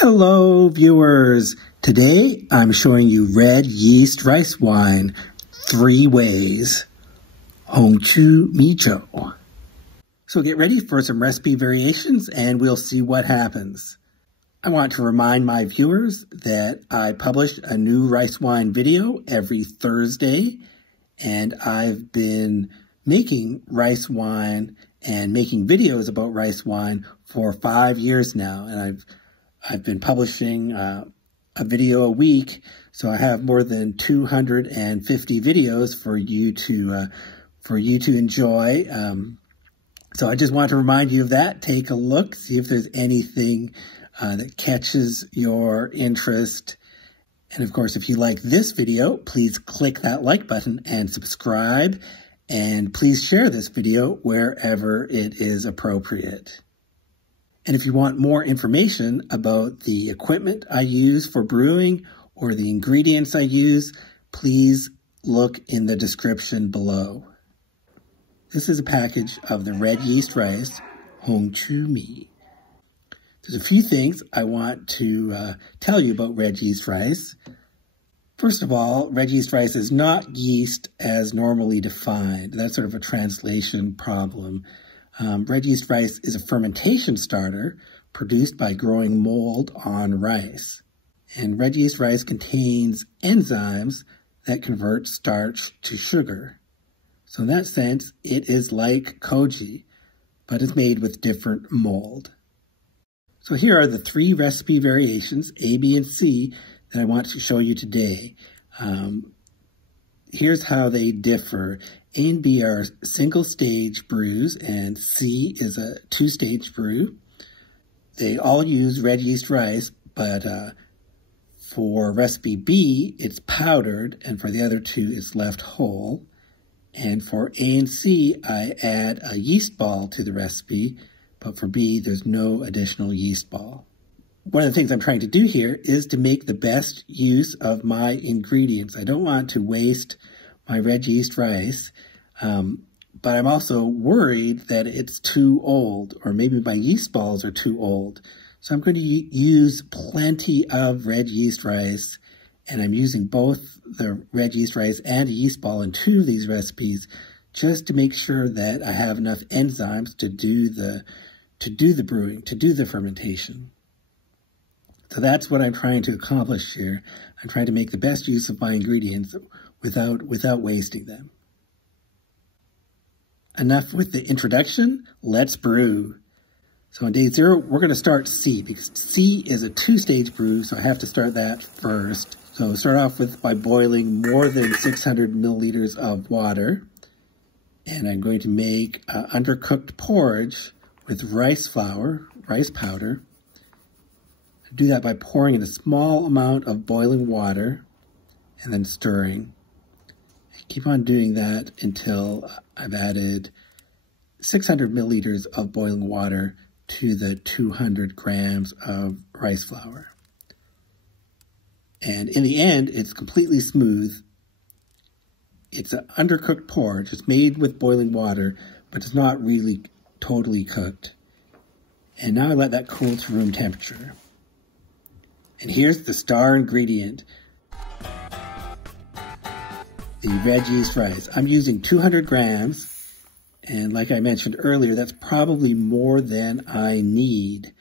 Hello viewers, today I'm showing you red yeast rice wine 3 ways,红曲米酒. So get ready for some recipe variations and we'll see what happens. I want to remind my viewers that I publish a new rice wine video every Thursday, and I've been making rice wine and making videos about rice wine for 5 years now, and I've been publishing a video a week, so I have more than 250 videos for you to enjoy. So I just want to remind you of that. Take a look, see if there's anything that catches your interest. And of course, if you like this video, please click that like button and subscribe. And please share this video wherever it is appropriate. And if you want more information about the equipment I use for brewing or the ingredients I use, please look in the description below. This is a package of the red yeast rice,红曲米. There's a few things I want to tell you about red yeast rice. First of all, red yeast rice is not yeast as normally defined. That's sort of a translation problem. Red yeast rice is a fermentation starter produced by growing mold on rice. And red yeast rice contains enzymes that convert starch to sugar. So in that sense, it is like koji, but it's made with different mold. So here are the 3 recipe variations, A, B, and C, that I want to show you today. Here's how they differ. A and B are single-stage brews, and C is a 2-stage brew. They all use red yeast rice, but for recipe B, it's powdered, and for the other 2, it's left whole. And for A and C, I add a yeast ball to the recipe, but for B, there's no additional yeast ball. One of the things I'm trying to do here is to make the best use of my ingredients. I don't want to waste my red yeast rice, but I'm also worried that it's too old, or maybe my yeast balls are too old. So I'm going to use plenty of red yeast rice, and I'm using both the red yeast rice and a yeast ball in 2 of these recipes just to make sure that I have enough enzymes to do the brewing, to do the fermentation. So that's what I'm trying to accomplish here. I'm trying to make the best use of my ingredients without wasting them. Enough with the introduction, let's brew. So on day 0, we're going to start C, because C is a 2-stage brew, so I have to start that first. So start off by boiling more than 600 milliliters of water. And I'm going to make undercooked porridge with rice flour, rice powder. Do that by pouring in a small amount of boiling water and then stirring. Keep on doing that until I've added 600 milliliters of boiling water to the 200 grams of rice flour. And in the end, it's completely smooth. It's an undercooked porridge. It's made with boiling water, but it's not really totally cooked. And now I let that cool to room temperature. And here's the star ingredient, the red yeast rice. I'm using 200 grams, and like I mentioned earlier, that's probably more than I need,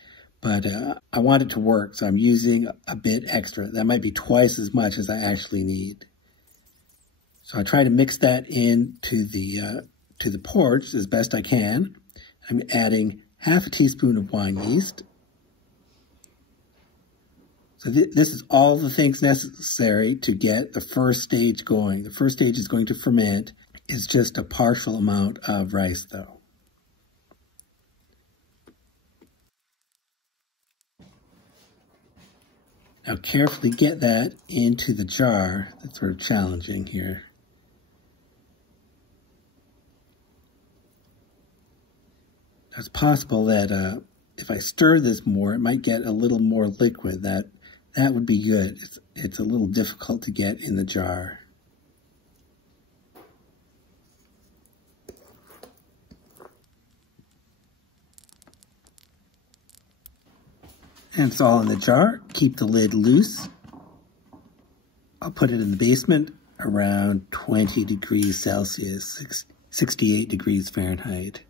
but I want it to work, so I'm using a bit extra. That might be twice as much as I actually need. So I try to mix that into the porridge as best I can. I'm adding half a teaspoon of wine yeast. So this is all the things necessary to get the first stage going. The first stage is going to ferment. It's just a partial amount of rice, though. Now carefully get that into the jar. That's sort of challenging here. It's possible that if I stir this more, it might get a little more liquid. That would be good. It's a little difficult to get in the jar. And it's all in the jar. Keep the lid loose. I'll put it in the basement around 20 degrees Celsius, 68 degrees Fahrenheit.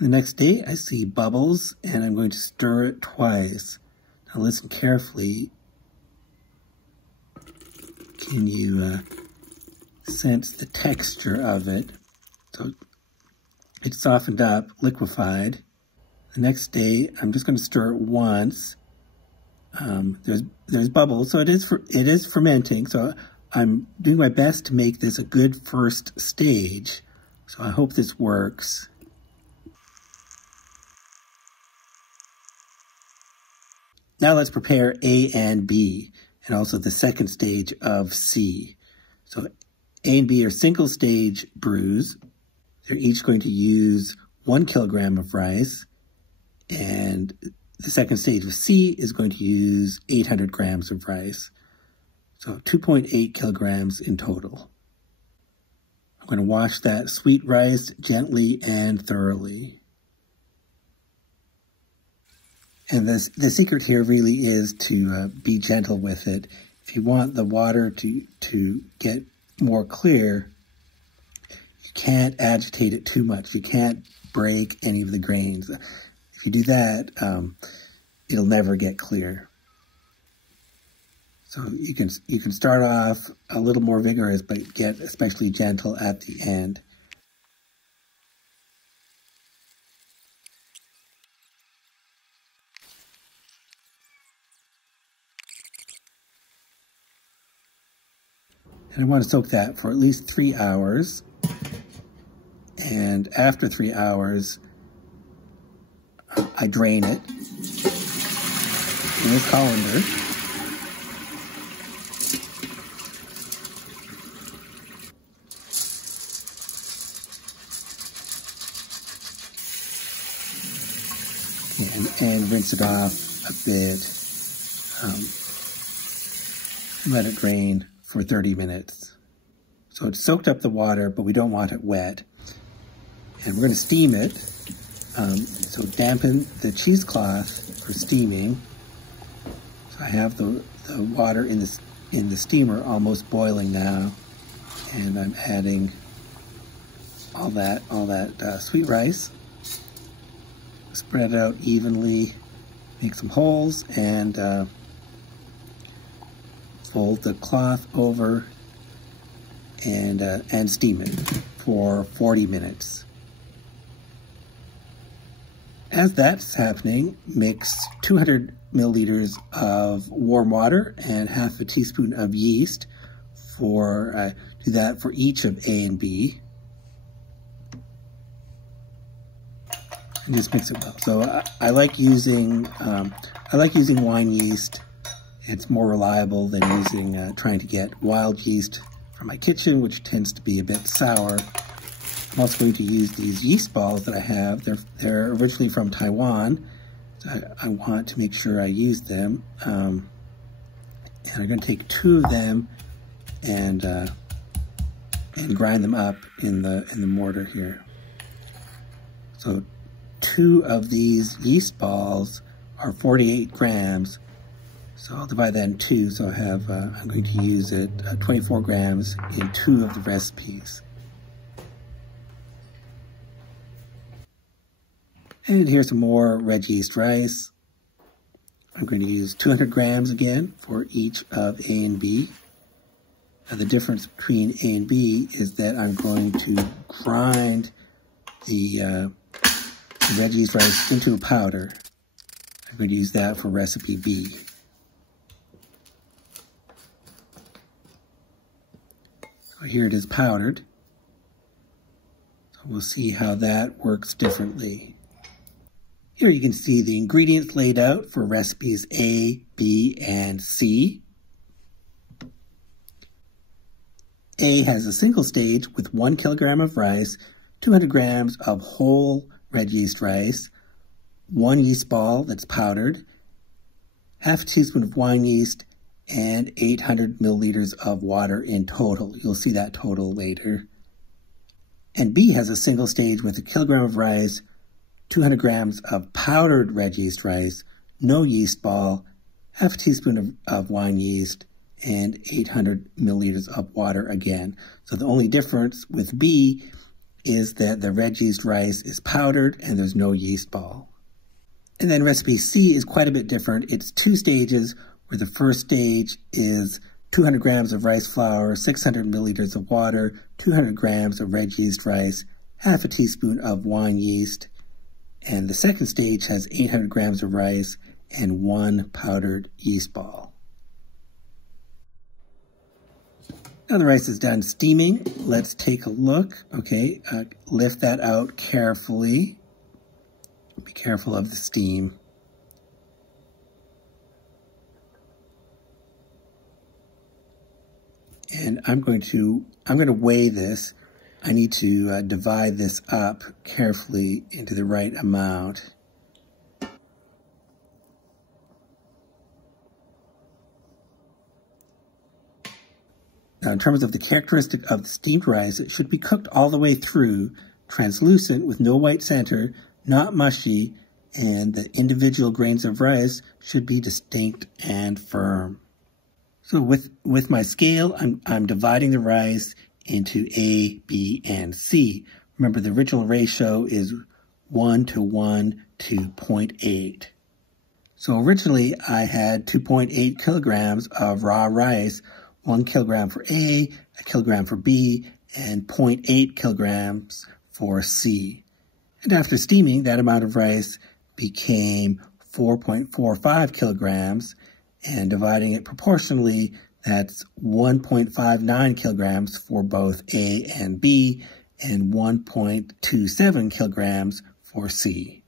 The next day I see bubbles and I'm going to stir it twice. Now listen carefully. Can you sense the texture of it? So it's softened up, liquefied. The next day I'm just going to stir it once. There's bubbles, so it is fermenting. So I'm doing my best to make this a good first stage. So I hope this works. Now let's prepare A and B, and also the second stage of C. So A and B are single stage brews. They're each going to use 1 kilogram of rice, and the second stage of C is going to use 800 grams of rice. So 2.8 kilograms in total. I'm going to wash that sweet rice gently and thoroughly. And the secret here really is to be gentle with it. If you want the water to get more clear, you can't agitate it too much. You can't break any of the grains. If you do that, it'll never get clear. So you can start off a little more vigorous, but get especially gentle at the end. And I want to soak that for at least 3 hours. And after 3 hours, I drain it in this colander. And rinse it off a bit. Let it drain for 30 minutes. So it's soaked up the water, but we don't want it wet. And we're going to steam it. So dampen the cheesecloth for steaming. So I have the water in the steamer almost boiling now, and I'm adding all that sweet rice. Spread it out evenly, make some holes, and fold the cloth over and steam it for 40 minutes. As that's happening, mix 200 milliliters of warm water and half a teaspoon of yeast. Do that for each of A and B. And just mix it well. So I like using wine yeast. It's more reliable than using trying to get wild yeast from my kitchen, which tends to be a bit sour. I'm also going to use these yeast balls that I have. They're originally from Taiwan. So I want to make sure I use them. And I'm going to take 2 of them and grind them up in the mortar here. So 2 of these yeast balls are 48 grams. So I'll divide that in 2. So I have, I'm going to use 24 grams in 2 of the recipes. And here's some more red yeast rice. I'm going to use 200 grams again for each of A and B. Now the difference between A and B is that I'm going to grind the red yeast rice into a powder. I'm going to use that for recipe B. So here it is powdered. So we'll see how that works differently. Here you can see the ingredients laid out for recipes A, B, and C. A has a single stage with 1 kilogram of rice, 200 grams of whole red yeast rice, 1 yeast ball that's powdered, half a teaspoon of wine yeast, and 800 milliliters of water in total. You'll see that total later. And B has a single stage with 1 kilogram of rice, 200 grams of powdered red yeast rice, no yeast ball, half a teaspoon of wine yeast, and 800 milliliters of water again. So the only difference with B is that the red yeast rice is powdered and there's no yeast ball. And then recipe C is quite a bit different. It's 2 stages, where the first stage is 200 grams of rice flour, 600 milliliters of water, 200 grams of red yeast rice, half a teaspoon of wine yeast, and the second stage has 800 grams of rice and 1 powdered yeast ball. Now the rice is done steaming. Let's take a look. Okay, lift that out carefully. Be careful of the steam. And I'm going to weigh this. I need to divide this up carefully into the right amount. Now, in terms of the characteristic of the steamed rice, it should be cooked all the way through, translucent with no white center, not mushy, and the individual grains of rice should be distinct and firm. So with my scale, I'm dividing the rice into A, B, and C. Remember, the original ratio is 1 to 1 to 0.8. So originally, I had 2.8 kilograms of raw rice, 1 kilogram for A, 1 kilogram for B, and 0.8 kilograms for C. And after steaming, that amount of rice became 4.45 kilograms, and dividing it proportionally, that's 1.59 kilograms for both A and B, and 1.27 kilograms for C.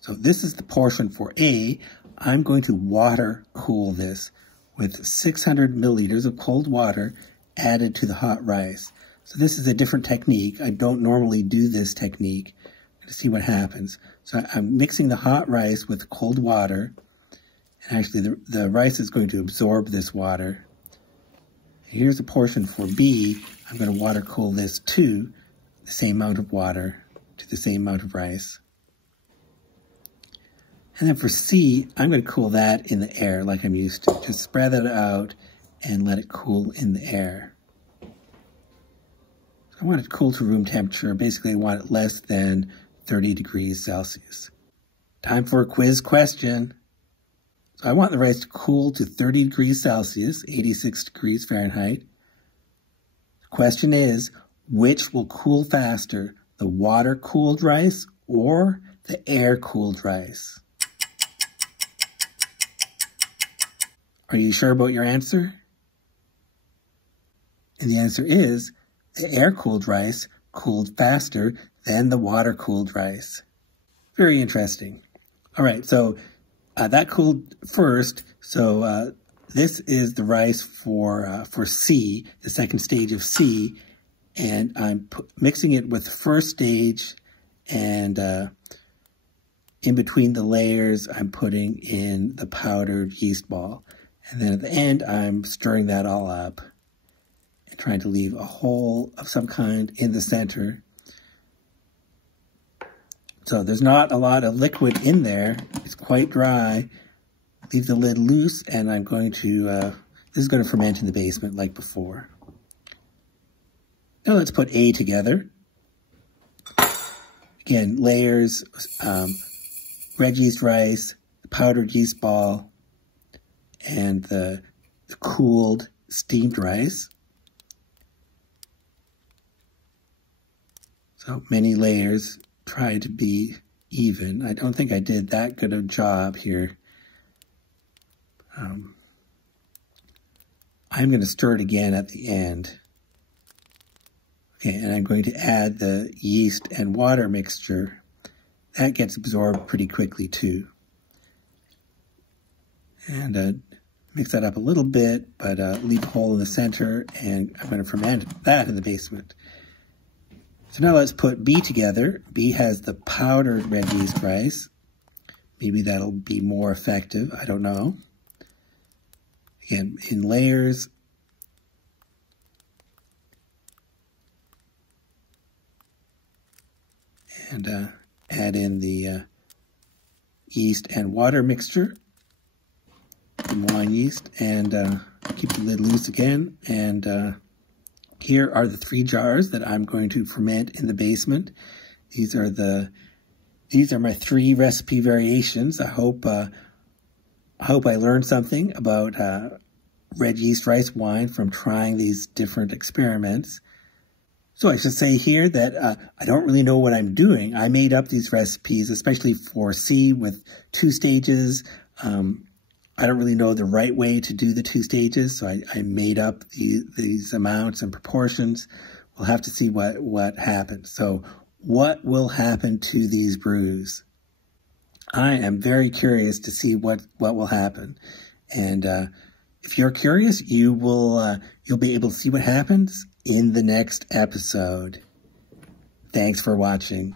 So this is the portion for A. I'm going to water cool this with 600 milliliters of cold water added to the hot rice. So this is a different technique. I don't normally do this technique. I'm going to see what happens. So I'm mixing the hot rice with cold water. And actually, the rice is going to absorb this water. Here's a portion for B. I'm going to water cool this to the same amount of water, to the same amount of rice. And then for C, I'm going to cool that in the air like I'm used to. Just spread that out and let it cool in the air. I want it to cool to room temperature. Basically, I want it less than 30 degrees Celsius. Time for a quiz question. So I want the rice to cool to 30 degrees Celsius, 86 degrees Fahrenheit. The question is, which will cool faster, the water-cooled rice or the air-cooled rice? Are you sure about your answer? And the answer is, the air-cooled rice cooled faster than the water-cooled rice. Very interesting. All right, so that cooled first. So this is the rice for C, the second stage of C, and I'm mixing it with the first stage, and in between the layers, I'm putting in the powdered yeast ball. And then at the end, I'm stirring that all up and trying to leave a hole of some kind in the center. So there's not a lot of liquid in there. It's quite dry. Leave the lid loose, and I'm going to, this is going to ferment in the basement like before. Now let's put A together. Again, layers, red yeast rice, the powdered yeast ball, and the cooled steamed rice. So many layers, try to be even. I don't think I did that good a job here. I'm going to stir it again at the end. Okay, and I'm going to add the yeast and water mixture. That gets absorbed pretty quickly too. And mix that up a little bit, but leave a hole in the center, and I'm going to ferment that in the basement. So now let's put B together. B has the powdered red yeast rice. Maybe that'll be more effective, I don't know. Again, in layers. And add in the yeast and water mixture, some wine yeast, and keep the lid loose again. And here are the 3 jars that I'm going to ferment in the basement. These are my 3 recipe variations. I hope I learned something about red yeast rice wine from trying these different experiments. So I should say here that I don't really know what I'm doing. I made up these recipes, especially for C with 2 stages. I don't really know the right way to do the 2 stages, so I made up these amounts and proportions. We'll have to see what happens. So what will happen to these brews? I am very curious to see what will happen. And if you're curious, you'll be able to see what happens in the next episode. Thanks for watching.